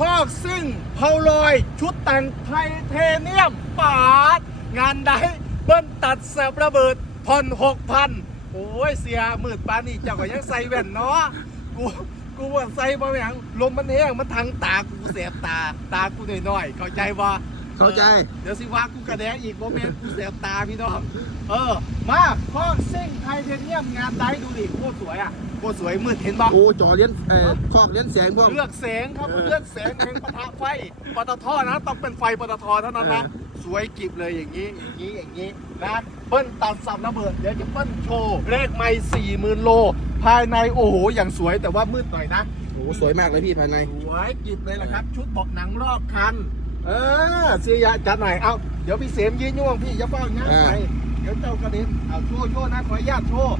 พอกซิ่งเผาลอย ชุดแต่งไทเทเนียมปาด งานใดเบิ้ลตัดแสบระเบิดผ่อนหกพันโอ้ยเสียมืดปานนี่เจ้าก็ยังใส่แว่นเนาะกูกูว่าใส่บ่แม่งลมมันแห้งมันทางตากูเสียบตาตากูหน่อยๆเข้าใจว่า เข้าใจ เดี๋ยวสิว่ากูกระแดงอีกโมเมนต์กูเสียบตาพี่น้อง เออ มาข้อเส้งไทเทเนียมงานได้ดูดิโคตรสวยอะโคตรสวยมืดเห็นปะโอ้จอเลี้ยนเอ่อคอกเลี้ยนแสงพวก เลือกแสงครับเลือกแสงแห่งปะทะไฟปตทนะต้องเป็นไฟปตทเท่านั้นนะสวยกิบเลยอย่างนี้อย่างนี้อย่างนี้นะเบิ้ลตัดสับระเบิดเดี๋ยวจะเบิ้ลโชว์เลขไม่สี่หมื่นโล ภายในโอ้โหอย่างสวยแต่ว่ามืดหน่อยนะโอ้สวยมากเลยพี่ภายใน สวยกิบเลยล่ะครับ ชุดเบาะหนังรอบคัน เออเสียยะจัดหน่อยเอาเดี๋ยวพี่เสมยืนย่วงพี่อย่าเฝ้าง่ายไปเดี๋ยวเจ้ากระเด็นเอาโชว์โชว์นะขออนุญาตโชว์